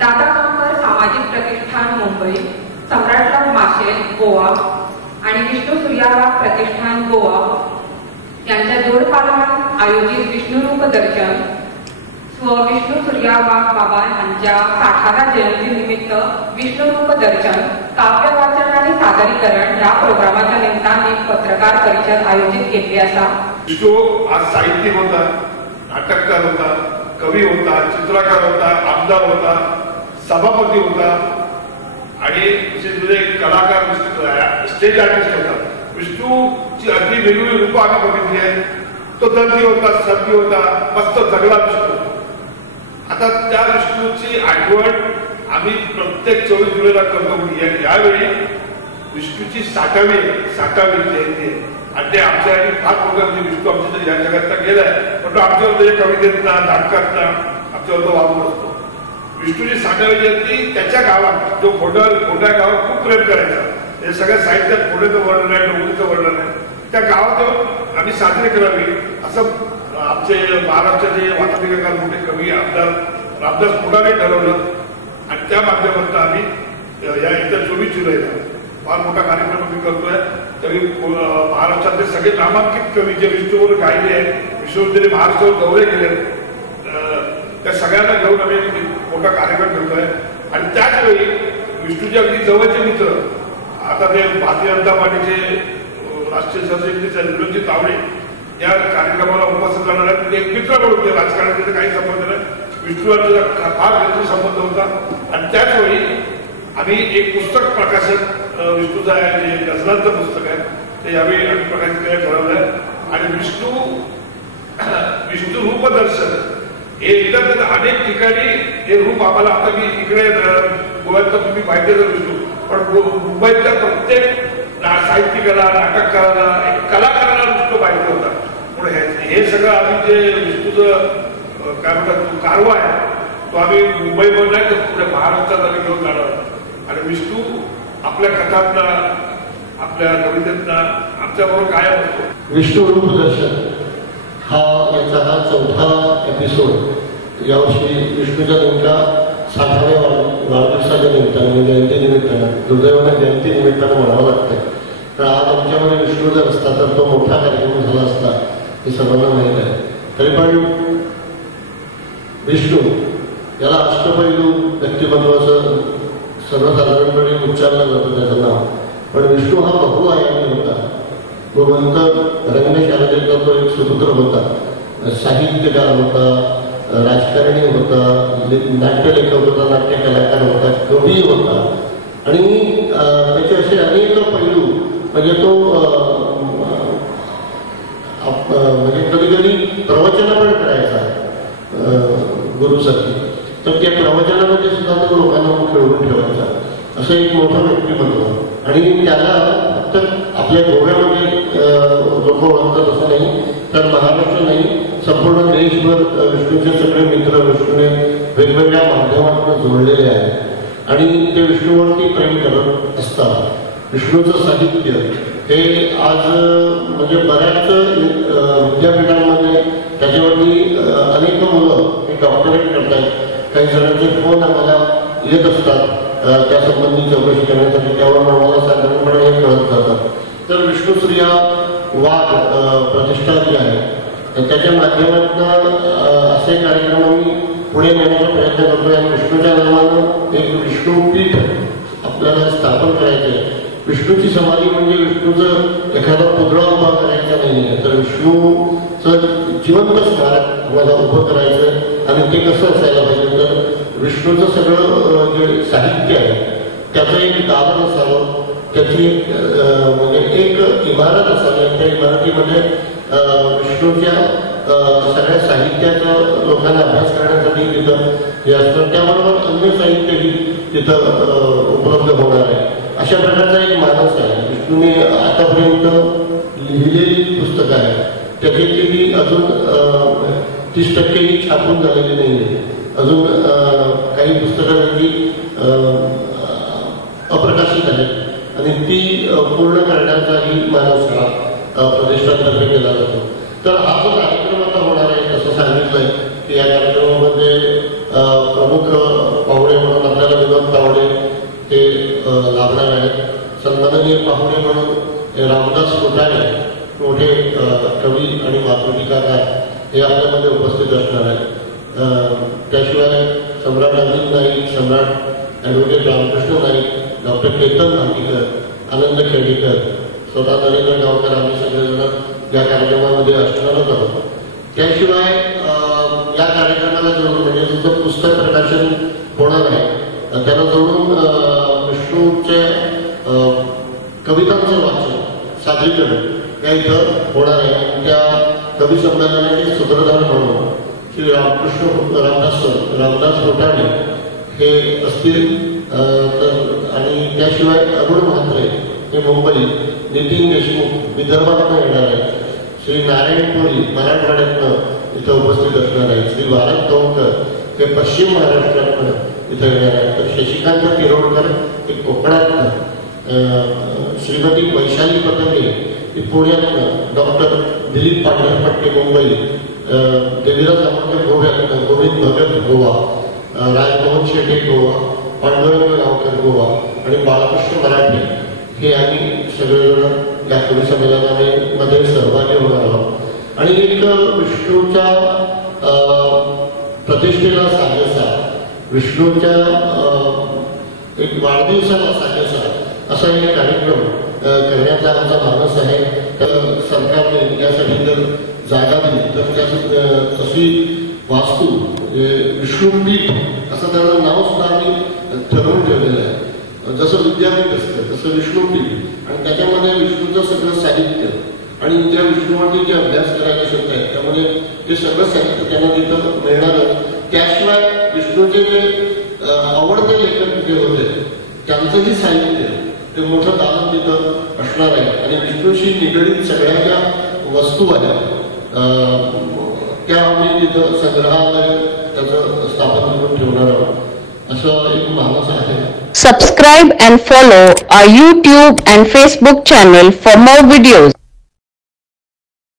दादा कामकर सामाजिक प्रतिष्ठान मुंबई, सम्राटलाल माशेल गोवा आणि विष्णू सूर्याबाग प्रतिष्ठान गोवा यांच्या जोडपालनात आयोजित विष्णुरूप दर्शन स्व विष्णू सूर्याबाग बाबा यांच्या 60व्या जयंतीनिमित्त विष्णुरूप दर्शन काव्य वाचन आणि सादरीकरण या प्रोग्रामाच्या निमित्ताने पत्रकार परिषद आयोजित केली असा. विष्णू आज साहित्यिक होता, नाटककार होता, कवी होता, चित्रकार होता, आमदार होता, सभापती होता आणि कलाकार स्टेज आर्टिस्ट होता. विष्णूची अगदी वेगवेगळी रूपं आम्ही बघितली आहे. तो दर्दी होता, सर्दी होता, मस्त जगला विष्णू. आता त्या विष्णूची आठवण आम्ही प्रत्येक 24 जुलैला करतो. यावेळी विष्णूची 60वी जयंती आहे आणि ते आमच्यासाठी फार मोठं म्हणजे विष्णू आमच्या तरी या जगात गेलाय, पण तो आमच्यावर त्याच्या कवितेतना नाटकातना आमच्यावर तो वागून असतो. विष्णूची 60वी जयंती त्याच्या गावात जो खोट्या गावात खूप प्रेम करायचा. हे सगळ्या साहित्यात खोड्याचं वर्णन आहे, डोंगरीचं वर्णन आहे. त्या गावात आम्ही साजरे करावी असं आमचे महाराष्ट्राचे वातावरणकार मोठे कवी आमदार रामदास पुढारे ठरवलं आणि त्या माध्यमातून आम्ही या येत्या 24 जुलैला फार मोठा कार्यक्रम आम्ही करतोय. तरी महाराष्ट्रातले सगळे नामांकित कवी जे विष्णूवर गायले आहेत, विष्णूवर जरी महाराष्ट्रावर दौरे केले, त्या सगळ्यांना घेऊन आम्ही मोठा कार्यक्रम ठेवतोय. आणि त्याच वेळी विष्णूचे अगदी जवळचे मित्र, आता ते भारतीय जनता पार्टीचे राष्ट्रीय सरचिटणीस विनोदजी तावडे या कार्यक्रमाला उपस्थित राहणार आहेत. एक मित्र म्हणून ते राजकारणाचे काही संबंध नाही, विष्णूचा फार मैत्री संबंध होता. आणि त्याच वेळी आम्ही एक पुस्तक प्रकाशन विष्णूचं आहे, जे गझलांचं पुस्तक आहे, ते यावेळी आम्ही प्रकाशित करायला ठरवलंय. आणि विष्णू रूपदर्शन हे एकदा अनेक ठिकाणी हे रूप आम्हाला, आता मी इकडे गोव्यात तुम्ही पाहिजे जर विष्णू, पण मुंबईतल्या प्रत्येक साहित्यिकाला, नाटककाराला, एक कलाकाराला विष्णू पाहिजे होता. पण हे सगळं आम्ही जे विष्णूचं काय म्हणतात कारवा आहे तो आम्ही मुंबईवर नाही तर पुढे महाराष्ट्रात आम्ही घेऊन जाणार. आणि विष्णू आपल्या कथांना, आपल्या कवितेतना आमच्याबरोबर कायम असतो. विष्णू रूपदर्शन याचा हा 4था एपिसोड यावर्षी विष्णूच्या नेमका 60व्या वाढदिवसाच्या निमित्तानं, जयंती निमित्तानं, दुर्दैवाने जयंती निमित्तानं म्हणावं लागतंय. तर आज आमच्यामध्ये विष्णू जर असता तर तो मोठा कार्यक्रम झाला असता हे सर्वांना माहीत आहे. तरी पण विष्णू याला अष्टपैलू व्यक्तिमत्वाचं सर्वसाधारणपणे उच्चारलं जातं त्याचं नाव. पण विष्णू हा बहुआयामी होता. गोमंत रंगशालेचा तो एक सुपुत्र होता, साहित्यकार होता, राजकारणी होता, नाट्यलेखक होता, नाट्य कलाकार होता, कवी होता. आणि त्याचे असे अनेक पैलू म्हणजे तो म्हणजे कधी कधी प्रवचन पण करायचा गुरुसाठी. तर त्या प्रवचनामध्ये सुद्धा तो लोकांना खेळवून ठेवायचा. असं एक मोठं व्यक्तिमत्व. आणि त्याला फक्त आपल्या गोव्यामध्ये लोक ओळखतात असं नाही, तर महाराष्ट्र नाही, संपूर्ण देशभर विष्णूचे सगळे मित्र विष्णूने वेगवेगळ्या माध्यमातून जोडलेले आहेत आणि ते विष्णूवरती प्रेम करत असतात. विष्णूचं साहित्य हे आज म्हणजे बऱ्याच विद्यापीठांमध्ये त्याच्यावरती अनेक मुलं हे डॉक्टरेट करतात. काही जणांचे फोन आम्हाला येत असतात त्यासंबंधी चौकशी करण्यासाठी, त्यावर आम्हाला साधारणपणे हे कळत जातात. तर विष्णूसूर्या वाघ प्रतिष्ठान जे आहे त्याच्या माध्यमातून असे कार्यक्रम आम्ही पुढे नेण्याचा प्रयत्न करतोय. आणि विष्णूच्या नावानं एक विष्णूपीठ आपल्याला स्थापन करायचं आहे. विष्णूची समाधी म्हणजे विष्णूचं एखादा पुतळा उभा करायचा नाही आहे, तर विष्णूचं जिवंत स्मारक आम्हाला उभं करायचं. आणि ते कसं असायला पाहिजे तर विष्णूचं सगळं जे साहित्य आहे त्याचं एक दालन असावं, त्याची म्हणजे एक इमारत असावी. त्या इमारतीमध्ये विष्णूच्या सगळ्या साहित्याचा लोकांना अभ्यास करण्यासाठी तिथं हे असतं. त्याबरोबर अन्य साहित्यही तिथं उपलब्ध होणार आहे. अशा प्रकारचा एक मानस आहे. विष्णूने आतापर्यंत लिहिलेली पुस्तकं आहेत त्याची अजून 30% ही छापून झालेली नाही आहे. अजून काही पुस्तकं जी अप्रकाशित आहेत आणि ती पूर्ण करण्याचाही मानस हा प्रतिष्ठानतर्फे केला जातो. तर हा जो कार्यक्रम आता होणार आहे तसं सांगितलंय की या कार्यक्रमामध्ये प्रमुख पाहुणे म्हणून पाहुणे म्हणून रामदास कोठाणे मोठे कवी आणि मातृटिकाकार हे आपल्यामध्ये उपस्थित असणार आहेत. त्याशिवाय सम्राट अमित नाईक, सम्राट ॲडव्होकेट रामकृष्ण नाईक, डॉक्टर केतन नांदीकर, आनंद खेडेकर, स्वतः नरेंद्र गावकर, आम्ही सगळेजण या कार्यक्रमामध्ये असणारच आहोत. त्याशिवाय या कार्यक्रमाला जोडून म्हणजे जसं पुस्तक प्रकाशन होणार आहे त्याला जोडून विष्णूच्या कवितांचं वाचन सादरीकरण या इथं होणार आहे. त्या कवी संमेलनाचे सूत्रधार म्हणून श्री रामदास कोठाणे हे असतील. आणि त्याशिवाय अरुण म्हात्रे हे मुंबई, नितीन देशमुख विदर्भातनं येणार आहेत, श्री नारायण कोळी मराठवाड्यातनं इथं उपस्थित असणार आहेत, श्री भारत कौंकर हे पश्चिम महाराष्ट्रातनं इथं येणार आहेत, तर शशिकांत तिरोडकर हे कोकणातनं, श्रीमती वैशाली पतंगे ही पुण्यातनं, डॉक्टर दिलीप पांढरपट्टे मुंबई, देवीराज आंबेडकर गोव्यातनं, गोविंद भगत गोवा, राजमोहन शेटे गोवा, पांडुरंग गावकर गोवा आणि बाळकृष्ण मराठे हे आम्ही सगळेजण या कवी संमेलनामध्ये सहभागी होणार आहोत. आणि एक विष्णूच्या प्रतिष्ठेला साजेसा, विष्णूच्या एक वाढदिवसाला साजेसा असा एक कार्यक्रम करण्याचा आमचा मानस आहे. तर सरकारने यासाठी जर जागा दिली तर तशी वास्तू विष्णुपीठ असं त्याचं नाव सुद्धा आम्ही ठरवून ठेवलेलं आहे. जसं विद्यापीठ असतं तसं विष्णुपीठ, आणि त्याच्यामध्ये विष्णूचं सगळं साहित्य आणि त्या विष्णूवरती जे अभ्यास करायला शक्य आहे त्यामध्ये ते सगळं साहित्य त्यांना तिथं मिळणारच. त्याशिवाय विष्णूचे जे आवडते लेखक जे होते त्यांचंही साहित्य ते मोठं दालन तिथं असणार आहे. आणि विष्णूशी निगडीत सगळ्या ज्या वस्तू आहेत त्या आम्ही तिथं संग्रहालय त्याचं स्थापन करून ठेवणार आहोत असं एक मानस आहे. Subscribe and follow our YouTube and Facebook channel for more videos.